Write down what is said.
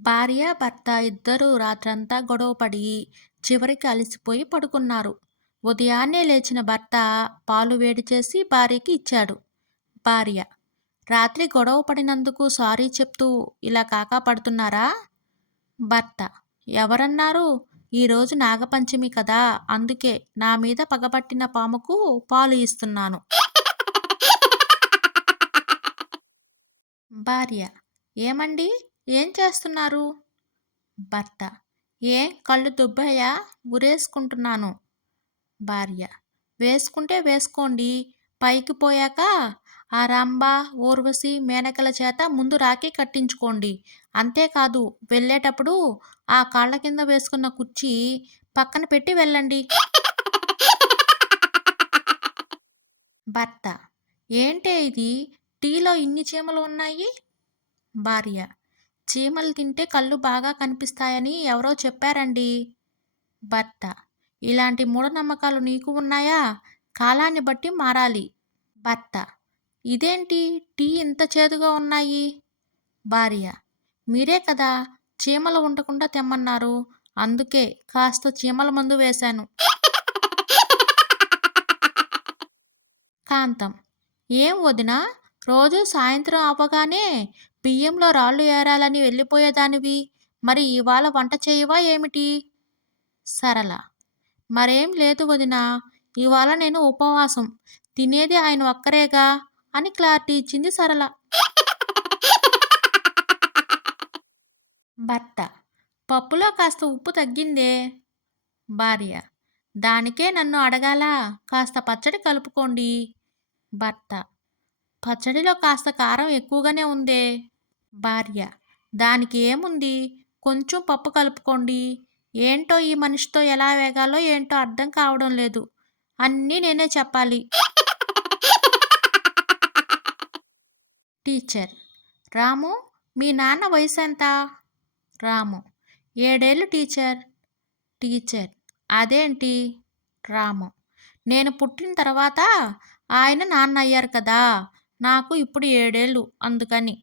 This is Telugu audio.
భార్య, భర్త ఇద్దరూ రాత్రంతా గొడవపడి చివరికి అలసిపోయి పడుకున్నారు. ఉదయాన్నే లేచిన భర్త పాలు వేడి చేసి భార్యకి ఇచ్చాడు. భార్య: రాత్రి గొడవ పడినందుకు సారీ చెప్తూ ఇలా కాకా పడుతున్నారా? భర్త: ఎవరన్నారు? ఈరోజు నాగపంచమి కదా, అందుకే నా మీద పగబట్టిన పాముకు పాలు ఇస్తున్నాను. భార్య: ఏమండి, ఏం చేస్తున్నారు? భర్త: ఏం కళ్ళు దుబ్బాయా? ఉరేసుకుంటున్నాను. భార్య: వేసుకుంటే వేసుకోండి, పైకి పోయాక ఆ రంభ, ఊర్వశి, మేనకల చేత ముందు రాఖీ కట్టించుకోండి. అంతేకాదు, వెళ్ళేటప్పుడు ఆ కాళ్ళ కింద వేసుకున్న కుర్చీ పక్కన పెట్టి వెళ్ళండి. భర్త: ఏంటే ఇది, టీలో ఇన్ని చీమలు ఉన్నాయి? భార్య: చీమలు తింటే కళ్ళు బాగా కనిపిస్తాయని ఎవరో చెప్పారండి. భర్త: ఇలాంటి మూఢనమ్మకాలు నీకు ఉన్నాయా? కాలాన్ని బట్టి మారాలి. భర్త: ఇదేంటి టీ ఇంత చేదుగా ఉన్నాయి? భార్య: మీరే కదా చీమలు ఉండకుండా తెమ్మన్నారు, అందుకే కాస్త చీమల మందు వేశాను. కాంతం: ఏం వదినా, రోజు సాయంత్రం అవ్వగానే బియ్యంలో రాళ్ళు ఏరాలని వెళ్ళిపోయేదానివి, మరి ఇవాళ వంట చేయవా ఏమిటి? సరళ: మరేం లేదు వదినా, ఇవాళ నేను ఉపవాసం, తినేది ఆయన ఒక్కరేగా అని క్లారిటీ ఇచ్చింది సరళ. భర్త: పప్పులో కాస్త ఉప్పు తగ్గిందే. భార్య: దానికే నన్ను అడగాలా, కాస్త పచ్చడి కలుపుకోండి. భర్త: పచ్చడిలో కాస్త కారం ఎక్కువగానే ఉందే. భార్య: దానికి ఏముంది, కొంచెం పప్పు కలుపుకోండి. ఏంటో ఈ మనిషితో ఎలా వేగాలో ఏంటో అర్థం కావడం లేదు, అన్నీ నేనే చెప్పాలి. టీచర్: రాము, మీ నాన్న వయసు ఎంత? రాము: 7 ఏళ్ళు టీచర్. టీచర్: అదేంటి? రాము: నేను పుట్టిన తర్వాత ఆయన నాన్న అయ్యారు కదా, నాకు ఇప్పుడు 7 ఏళ్ళు అందుకని.